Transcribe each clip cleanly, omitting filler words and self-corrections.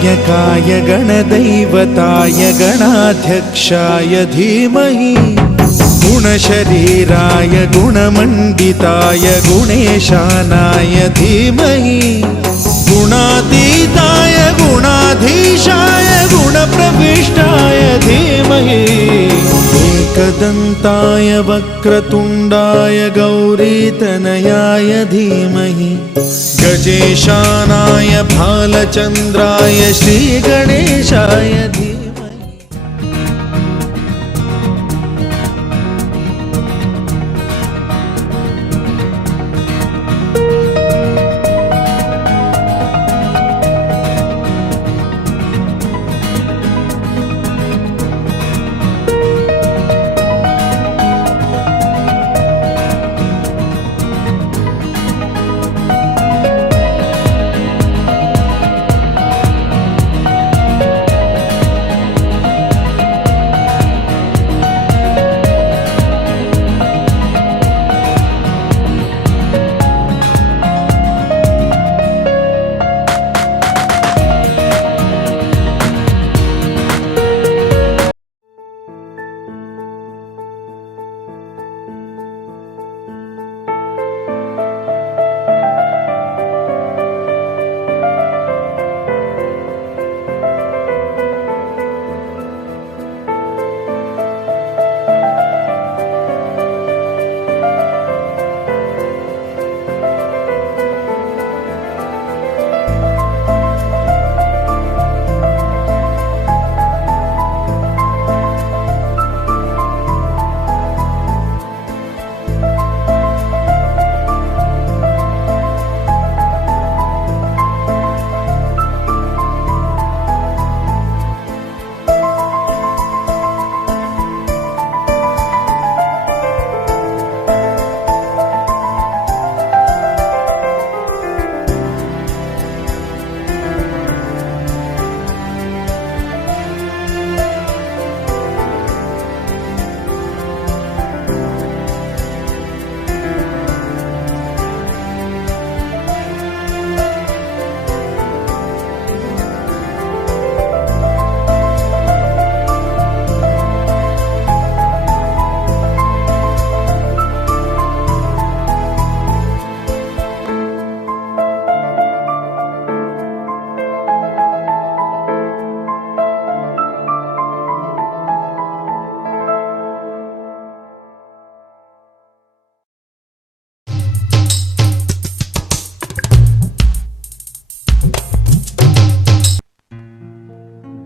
गणनायकाय गणदैवताय गणाध्यक्षाय धीमहि गुणशरीराय गुणमण्डिताय गुणेशानाय धीमहि गुणातीताय गुणाधीशाय गुणप्रविष्टाय धीमहि एकदन्ताय वक्रतुण्डाय गौरीतनयाय धीमहि गजेशानाय भालचन्द्राय श्रीगणेशाय धीमहि।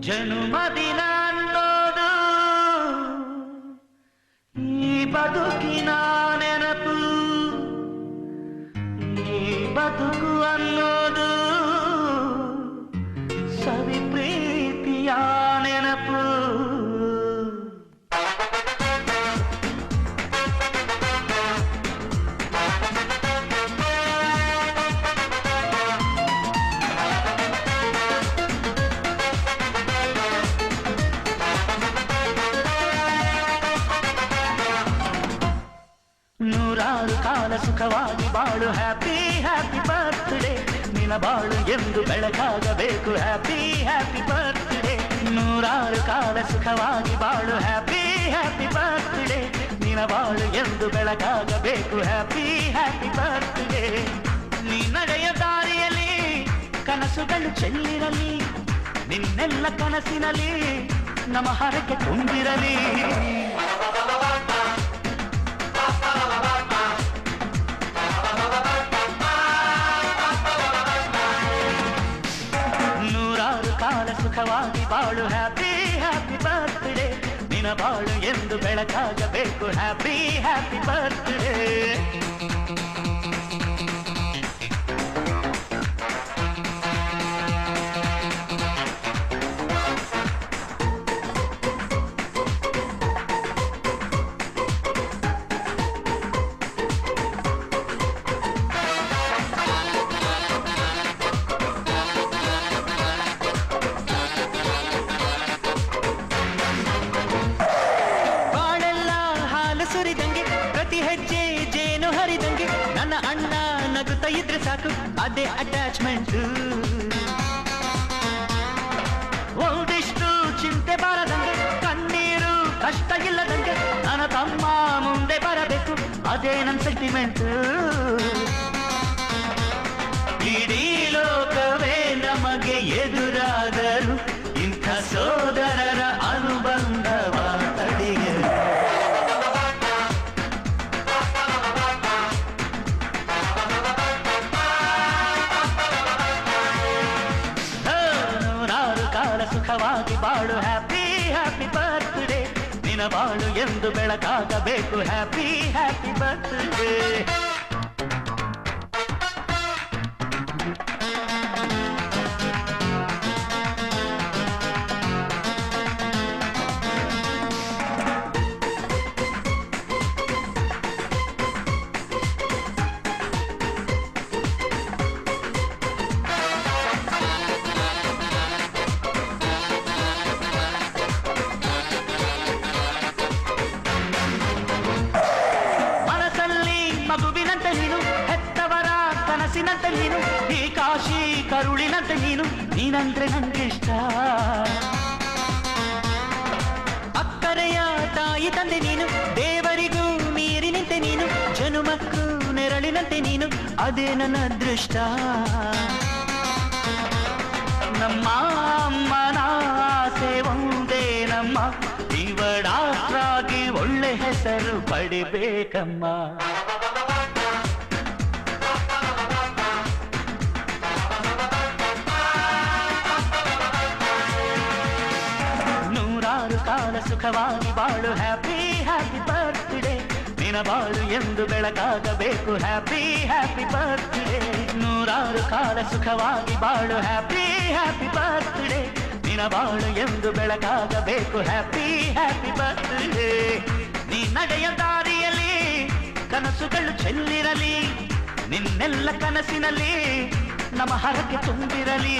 ಜನುಮದಿನ ಅನ್ನೋದು ಈ ಬದುಕಿನ ನೆನಪು, ಈ ಬದುಕು ಅನ್ನೋದು ಸವಿ ಪ್ರೀತಿಯ ನೆನಪು. ನೂರಾರು ಕಾಲ ಸುಖವಾಗಿ ಬಾಳು, ಹ್ಯಾಪಿ ಹ್ಯಾಪಿ ಬರ್ತ್ಡೇ, ನಿನ ಬಾಳು ಎಂದು ಬೆಳಕಾಗಬೇಕು, ಹ್ಯಾಪಿ ಹ್ಯಾಪಿ ಬರ್ತ್ಡೇ. ನೂರಾರು ಕಾಲ ಸುಖವಾಗಿ ಬಾಳು, ಹ್ಯಾಪಿ ಹ್ಯಾಪಿ ಬರ್ತ್ಡೇ, ನಿನ ಬಾಳು ಎಂದು ಬೆಳಕಾಗಬೇಕು, ಹ್ಯಾಪಿ ಹ್ಯಾಪಿ ಬರ್ತ್ಡೇ. ನೀ ನಡೆಯ ದಾರಿಯಲ್ಲಿ ಕನಸುಗಳು ಚೆಲ್ಲಿರಲಿ, ನಿನ್ನೆಲ್ಲ ಕನಸಿನಲ್ಲಿ ನಮ್ಮ ಹರಕೆ ತುಂಬಿರಲಿ. ಸುಖವಾಗಿ ಬಾಳು, ಹ್ಯಾಪಿ ಹ್ಯಾಪಿ ಬರ್ತ್ಡೇ, ನಿನ ಬಾಳು ಎಂದು ಬೆಳಕಾಗಬೇಕು, ಹ್ಯಾಪಿ ಹ್ಯಾಪಿ ಬರ್ತ್ಡೇ. ಅದೇ ಅಟ್ಯಾಚ್ಮೆಂಟ್. ಅದೇ ನನ್ ಸೆಂಟಿಮೆಂಟ್. ಇಡೀ ಲೋಕವೇ ನಮಗೆ ಎದುರಾದರು ಇಂಥ ಸೋದರರ ಅನುಬಂಧವ ತಡೆಯಲು. ನೂರಾರು ಕಾಲ ಸುಖವಾಗಿ ಬಾಳು ಹ್ಯಾಪಿ ಹ್ಯಾಪಿ ಬರ್ತ್ಡೇ. ನಿನ ಬಾಳು ಎಂದು ಬೆಳಕಾಗಬೇಕು ಹ್ಯಾಪಿ ಹ್ಯಾಪಿ ಬರ್ತ್ಡೇ. ಮಗುವಿನಂತೆ ನೀನು, ಹೆತ್ತವರ ಕನಸಿನಂತೆ ನೀನು, ಈ ಕಾಶಿ ಕರುಳಿನಂತೆ ನೀನು, ನೀನಂದ್ರೆ ನಂಗಿಷ್ಟ. ಅಕ್ಕರೆಯ ತಾಯಿ ತಂದೆ ನೀನು, ದೇವರಿಗೂ ಮೀರಿ ನಿಂತೆ ನೀನು, ಜನುಮಕ್ಕೂ ನೆರಳಿನಂತೆ ನೀನು, ಅದೇ ನನ್ನ ಅದೃಷ್ಟ. ನಮ್ಮ ಅಮ್ಮನ ಆಸೆ ಒಂದೇ ನಮ್ಮ, ಇವಡಾಗಿ ಒಳ್ಳೆ ಹೆಸರು ಪಡಿಬೇಕಮ್ಮ. ಕಾಲ ಸುಖವಾಗಿ ಬಾಳು ಹ್ಯಾಪಿ ಹ್ಯಾಪಿ ಬರ್ತ್ಡೇ. ನಿನ ಬಾಳು ಎಂದು ಬೆಳಕಾಗಬೇಕು ಹ್ಯಾಪಿ ಹ್ಯಾಪಿ ಬರ್ತ್ಡೇ. ನೂರಾರು ಕಾಲ ಸುಖವಾಗಿ ಬಾಳು ಹ್ಯಾಪಿ ಹ್ಯಾಪಿ ಬರ್ತ್ಡೇ. ನಿನ ಬಾಳು ಎಂದು ಬೆಳಕಾಗಬೇಕು ಹ್ಯಾಪಿ ಹ್ಯಾಪಿ ಬರ್ತ್ಡೇ. ನೀ ನಡೆಯ ದಾರಿಯಲ್ಲಿ ಕನಸುಗಳು ಚೆಲ್ಲಿರಲಿ, ನಿನ್ನೆಲ್ಲ ಕನಸಿನಲ್ಲಿ ನಮ್ಮ ಹರಕೆ ತುಂಬಿರಲಿ.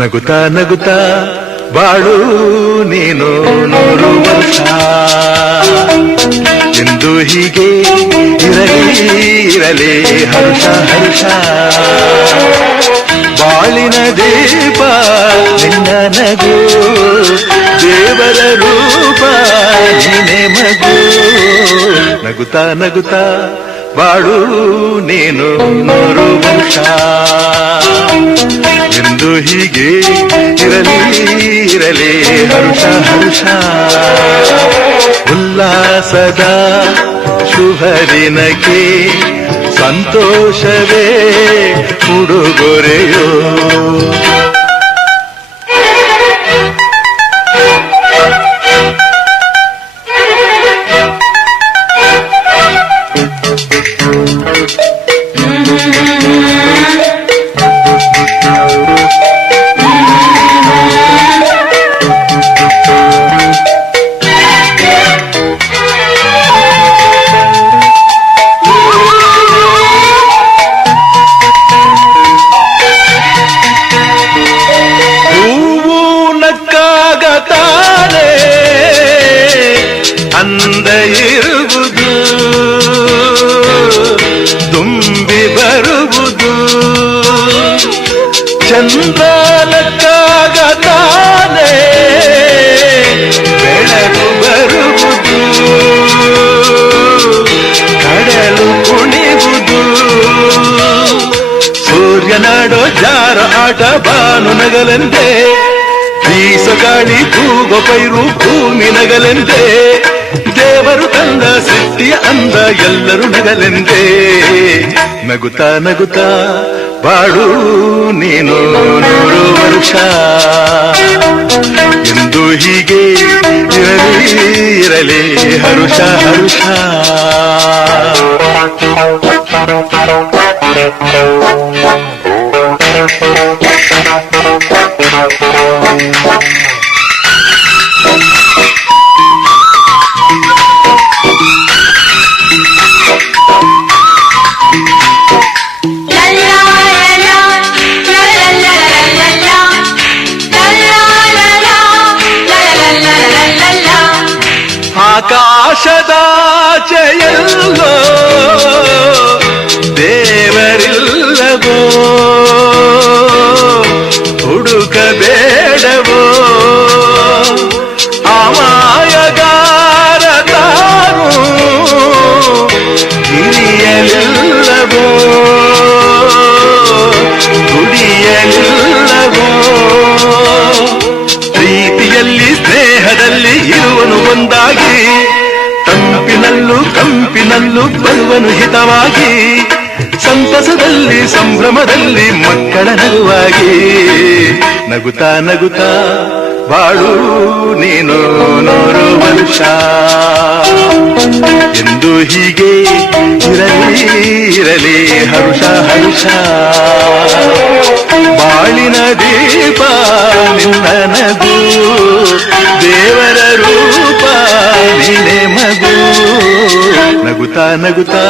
ನಗುತ್ತಾ ನಗುತ್ತಾ ಬಾಳು ನೀನು 100 ವರ್ಷ ಎಂದು ಹೀಗೆ ಇರಲಿ ಹರ್ಷ ಹರ್ಷ. ಬಾಳಿನ ದೀಪ ನಿನ್ನ ನಗು, ದೇವರ ರೂಪ ನೀನೆ ಮಗು. ನಗುತ್ತಾ ನಗುತ್ತಾ ಬಾಳು ನೀನು 100 ವರ್ಷ ಎಂದು ಹೀಗೆ ಇರಲಿ ಹರ್ಷ ಹರ್ಷ. ಉಲ್ಲಾಸದ ಶುಭ ದಿನಕ್ಕೆ ಸಂತೋಷವೇ ಉಡುಗೊರೆಯೋ. ಚಂದ್ರನಕ್ಕಾಗತಾನೆ ಬೆಳಕು ಬರುವುದು, ಕಡಲು ಕುಣಿವುದು, ಸೂರ್ಯನಾಡೋ ಜಾರ ಆಟ ಬಾನು ನಗಲೆಂದೇ, ಬೀಸೋ ಗಾಳಿ ಕೂಗೋ ಪೈರು ಭೂಮಿ ನಗಲೆಂದೇ, ದೇವರು ತಂದ ಸೃಷ್ಟಿಯ ಅಂದ ಎಲ್ಲರೂ ನಗಲೆಂದೇ. ನಗುತ್ತಾ ನಗುತ್ತಾ ಬಾಳು ನೀನು 100 ವರ್ಷ ಎಂದು ಹೀಗೆ ಇರಲಿ ಇರಲಿ ಹರುಷ ಹರುಷ. ಆಕಾಶದಾಚೆಯಲ್ಲೋ ದೇವರಿಲ್ಲವೋ, ಹುಡುಕಬೇಡವೋ ಅಮಾಯಗಾರ ತಾನು ಹಿರಿಯಲಿಲ್ಲವೋ, ದುಡಿಯಲಿಲ್ಲವೋ, ಪ್ರೀತಿಯಲ್ಲಿ ಸ್ನೇಹದಲ್ಲಿ ಇರುವನು ಒಂದಾಗಿ, ತಂಪಿನಲ್ಲೂ ಕಂಪಿನಲ್ಲೂ ಬರುವನು ಹಿತವಾಗಿ, ಸಂತಸದಲ್ಲಿ ಸಂಭ್ರಮದಲ್ಲಿ ಮಕ್ಕಳ ನಗುವಾಗಿ. ನಗುತ್ತಾ ನಗುತ್ತಾ ಬಾಳು ನೀನು 100 ವರ್ಷ ಎಂದು ಹೀಗೆ ಇರಲಿ ಇರಲಿ ಹರುಷ ಹರುಷ. ಬಾಳಿನ ದೀಪ ನಿನ್ನ ನಗು, ದೇವರ ರೂಪ ನೀನೆ ಮಗು. ನಗುತ್ತಾ ನಗುತ್ತಾ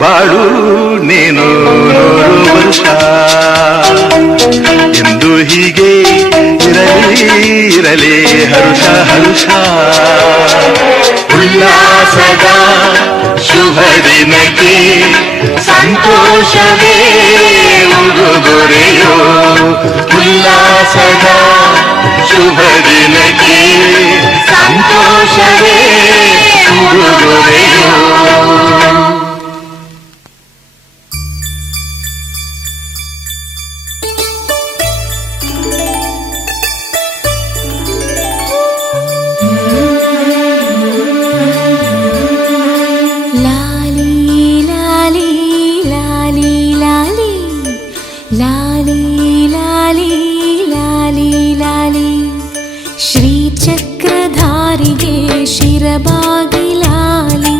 ಬಾಳು ನೀನು 100 ವರ್ಷ ಎಂದು ಹೀಗೆ ಇರಲಿ ಇರಲಿ ಹರುಷ ಹರುಷ. ಉಲ್ಲಾಸದ ಶುಭ ದಿನಕ್ಕೆ ಸಂತೋಷವೇ ಉಡುಗೊರೆಯೋ, ಉಲ್ಲಾಸದ ಶುಭ ದಿನಕ್ಕೆ ಸಂತೋಷವೇ ಉಡುಗೊರೆಯೋ. ಶ್ರೀಚಕ್ರಧಾರಿಗೆ ಶಿರಬಾಗಿ ಲಾಲಿ,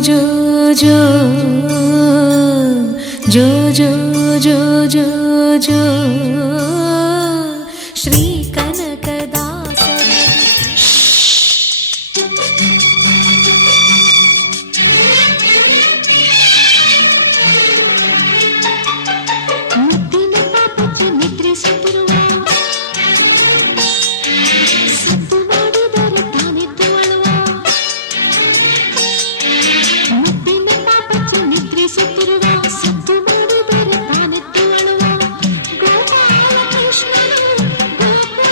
ಜೋ ಜೋ ಜೋ ಜೋ ಜೋ ಜೋ ಜೋ ಶ್ರೀ ಕನಕದಾಸ ಮುದ್ದಿನ ಪಾಪಕ್ಕೆ ನಿದ್ರಿಸುತ್ತಿರುವ ಸದ್ದು ಮಾಡಿದರೆ ತಾನಿದ್ದು ಅಳುವ ಮುದ್ದಿನ ಪಾಪಕ್ಕೆ ನಿದ್ರಿಸುತ್ತಿರುವ ಸದ್ದು ಮಾಡಿದರೆ ತಾನಿದ್ದು ಅಳುವ ಗೋಪಾಲ ಕೃಷ್ಣನು ಗೋಕುಲದಲ್ಲಿ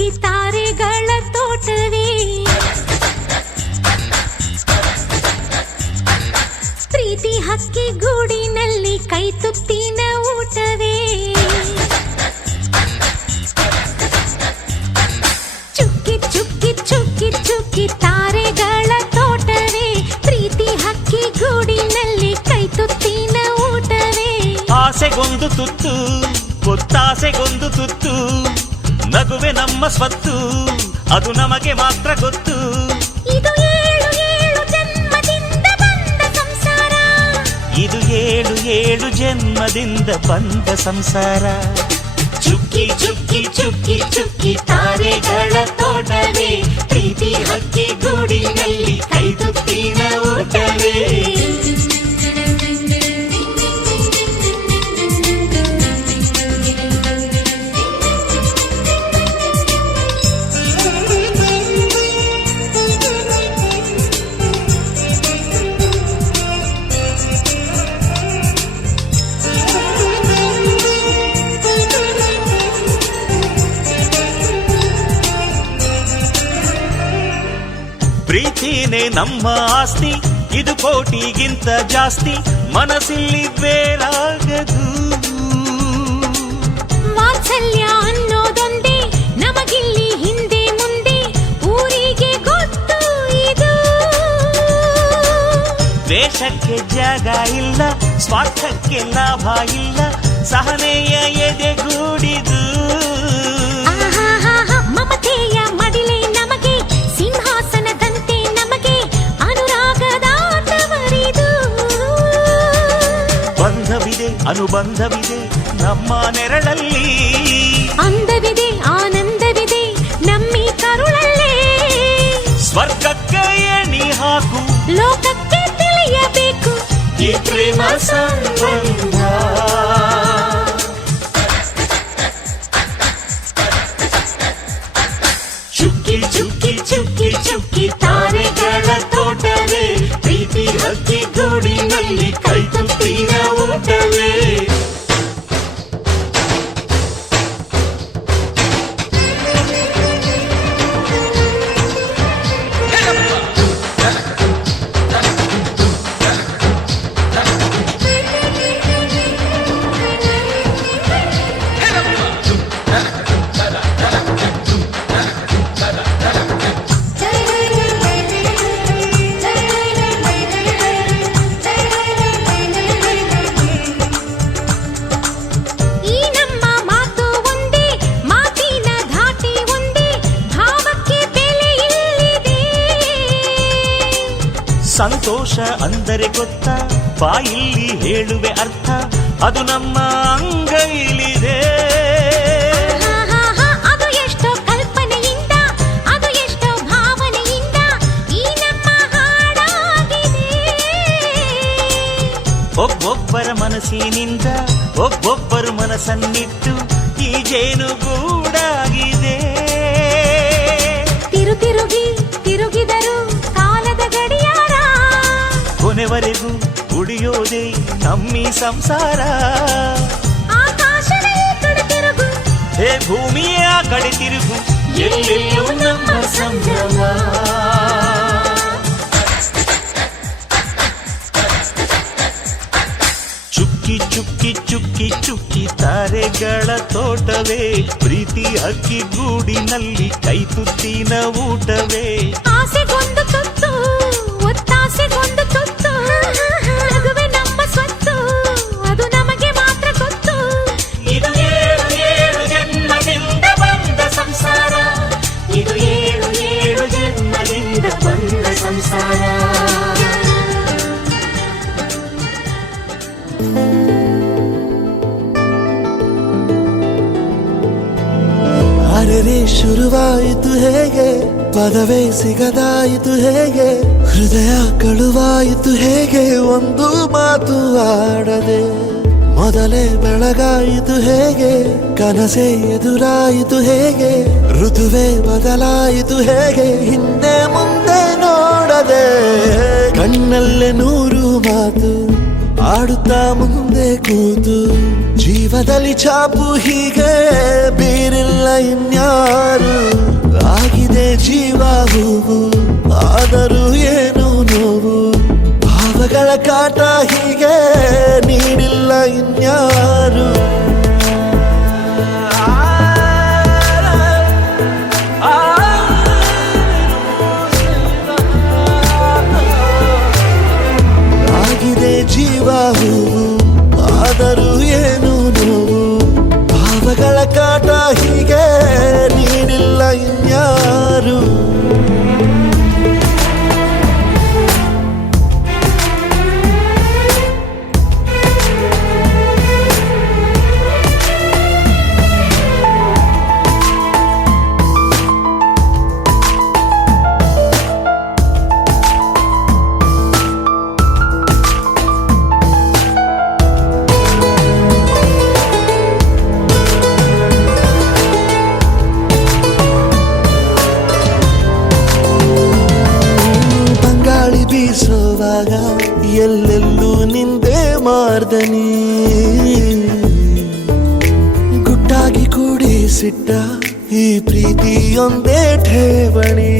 ಚುಕ್ಕಿ ತಾರೆಗಳ ತೋಟವೇ ಪ್ರೀತಿ ಹಕ್ಕಿ ಗೂಡಿನಲ್ಲಿ ಕೈ ತುತ್ತಿನ ಊಟವೇ ಚುಕ್ಕಿ ಚುಕ್ಕಿ ಚುಕ್ಕಿ ಚುಕ್ಕಿ ತಾರೆಗಳ ತೋಟವೇ ಪ್ರೀತಿ ಹಕ್ಕಿ ಗೂಡಿನಲ್ಲಿ ಕೈ ತುತ್ತಿನ ಊಟವೇ ಆಸೆಗೊಂದು ತುತ್ತು ಗೊತ್ತಾಸೆಗೊಂದು ತುತ್ತು ನಗುವೆ ನಮ್ಮ ಸ್ವತ್ತು ಅದು ನಮಗೆ ಮಾತ್ರ ಗೊತ್ತು ಇದು ಏಳು ಏಳು ಜನ್ಮದಿಂದ ಬಂದ ಸಂಸಾರ ಇದು ಏಳು ಏಳು ಜನ್ಮದಿಂದ ಬಂದ ಸಂಸಾರ ಚುಕ್ಕಿ ಚುಕ್ಕಿ ಚುಕ್ಕಿ ಚುಕ್ಕಿ ತಾರೆಗಳ ತೋಟವೇ ಪ್ರೀತಿ ಹಕ್ಕಿ ಗೂಡಿನಲ್ಲಿ ಕೈ ತುತ್ತಿನ ಊಟವೇ ಪ್ರೀತಿನೇ ನಮ್ಮ ಆಸ್ತಿ ಇದು ಕೋಟಿಗಿಂತ ಜಾಸ್ತಿ ಮನಸ್ಸಿಲ್ಲಿ ಬೇರಾಗದು ವಾತ್ಸಲ್ಯ ಅನ್ನೋದೊಂದೇ ನಮಗಿಲ್ಲಿ ಹಿಂದೆ ಮುಂದೆ ಊರಿಗೆ ಗೊತ್ತು ಇದು ದ್ವೇಷಕ್ಕೆ ಜಾಗ ಇಲ್ಲ ಸ್ವಾರ್ಥಕ್ಕೆ ಲಾಭ ಇಲ್ಲ ಸಹನೆಯ ಎದೆಗೂಡಿದು ಆಹಾಹಾಹಾ, ಮಮತೆಯ ಮಡಿಲೆ ನಮಗೆ ಸಿಂಹಾಸನದಂತೆ ನಮಗೆ ಅನುರಾಗದಾಟವರಿದು ಬಂಧವಿದೆ ಅನುಬಂಧವಿದೆ ನಮ್ಮ ನೆರಳಲ್ಲಿ ಅಂದವಿದೆ ಆನಂದವಿದೆ ನಮ್ಮಿ ಕರುಳಲ್ಲೇ ಸ್ವರ್ಗಕ್ಕೆ ಎಣಿ ಹಾಕು ಲೋಕಕ್ಕೆ ತಿಳಿಯಬೇಕು ಈ ಪ್ರೇಮ ಸಂಬಂಧ ಚುಕ್ಕಿ ಚುಕ್ಕಿ ಚುಕ್ಕಿ ಚುಕ್ಕಿ ತಾರೆಗಳ ತೋಟವೇ ಪ್ರೀತಿ ಹಕ್ಕಿ ಗೂಡಿನಲ್ಲಿ ಕೈ ತುತ್ತಿನ ಊಟವೇ ಈ ನಮ್ಮ ಮಾತು ಒಂದೇ ಮಾತಿನ ಧಾಟಿ ಒಂದೇ ಭಾವಕ್ಕೆ ಬೆಲೆ ಇಲ್ಲಿದೆ ಸಂತೋಷ ಅಂದರೆ ಗೊತ್ತಾ ಬಾಯಿಲ್ಲಿ ಹೇಳುವೆ ಅರ್ಥ ಅದು ನಮ್ಮ ಅಂಗೈಲಿದೆ ಆಹಾಹಾಹಾ, ಅದು ಎಷ್ಟೋ ಕಲ್ಪನೆಯಿಂದ ಅದು ಎಷ್ಟೋ ಭಾವನೆಯಿಂದ ಈ ನಮ್ಮ ಹಾಡಾಗಿದೆ ಒಬ್ಬೊಬ್ಬರ ಮನಸ್ಸಿನಿಂದ ಒಬ್ಬೊಬ್ಬರು ಮನಸ್ಸನ್ನಿಟ್ಟು ಈ ಜೇನುಗೂಡಾಗಿದೆ ತಿರುಗಿ ತಿರುಗಿದರು ಕಾಲದ ಗಡಿಯಾರ ಕೊನೆವರೆಗೂ ಉಳಿಯೋದೇ ನಮ್ಮಿ ಸಂಸಾರ ಆಕಾಶವೇ ಕಡೆ ತಿರುಗು ಹೇ ಭೂಮಿಯ ಕಡೆ ತಿರುಗು ಎಲ್ಲೆಲ್ಲೂ ನಮ್ಮ ಸಂಭ್ರಮ ಚುಕ್ಕಿ ಚುಕ್ಕಿ ಚುಕ್ಕಿ ಚುಕ್ಕಿ ತಾರೆಗಳ ತೋಟವೇ ಪ್ರೀತಿ ಹಕ್ಕಿ ಗೂಡಿನಲ್ಲಿ ಕೈ ತುತ್ತಿನ ಊಟವೇ ಆಸೆಗೊಂದು ತುತ್ತು ಒತ್ತಾಸೆಗೊಂದು ತುತ್ತು ನಗುವೆ ನಮ್ಮ ಸ್ವತ್ತು ಅದು ನಮಗೆ ಮಾತ್ರ ಗೊತ್ತು ಇದು ಏಳು ಏಳು ಜನ್ಮದಿಂದ ಬಂದ ಸಂಸಾರ ಇದು ಏಳು ಏಳು ಜನ್ಮದಿಂದ ಬಂದ ಸಂಸಾರ ಅರೆರೆ ಶುರುವಾಯಿತು ಹೇಗೆ ಪದವೇ ಸಿಗದಾಯಿತು ಹೇಗೆ ಹೃದಯ ಕಳುವಾಯಿತು ಹೇಗೆ ಒಂದು ಮಾತು ಆಡದೆ ಮೊದಲೇ ಬೆಳಗಾಯಿತು ಹೇಗೆ ಕನಸೇ ಎದುರಾಯಿತು ಹೇಗೆ ಋತುವೇ ಬದಲಾಯಿತು ಹೇಗೆ ಹಿಂದೆ ಮುಂದೆ ನೋಡದೆ ಕಣ್ಣಲ್ಲೇ ನೂರು ಮಾತು ಆಡುತ್ತಾ ಮುಂದೆ ಕೂತು ಜೀವದಲ್ಲಿ ಛಾಪು ಹೀಗೆ ಬೇರಿಲ್ಲ ಇನ್ಯಾರು ಆಗಿದೆ ಜೀವ ಹೂವು ಆದರೂ ಏನು ನೋವು ಭಾವಗಳ ಕಾಟ ಹೀಗೆ ನೀಡಿಲ್ಲ ಇನ್ಯಾರು ಆಗಿದೆ ಜೀವ ಹೂವು ಆದರೂ ಏನು ನೋವು ಭಾವಗಳ ಕಾಟ ಹೀಗೆ ನೀಡಿಲ್ಲ ಇನ್ಯಾರು ಬಂಗಾಳಿ ಬೀಸುವಾಗ ಎಲ್ಲೆಲ್ಲೂ ನಿಂದೆ ಮಾರ್ದನಿ ಗುಟ್ಟಾಗಿ ಕೂಡಿಸಿಟ್ಟ ಈ ಪ್ರೀತಿಯೊಂದೇ ಠೇವಣಿ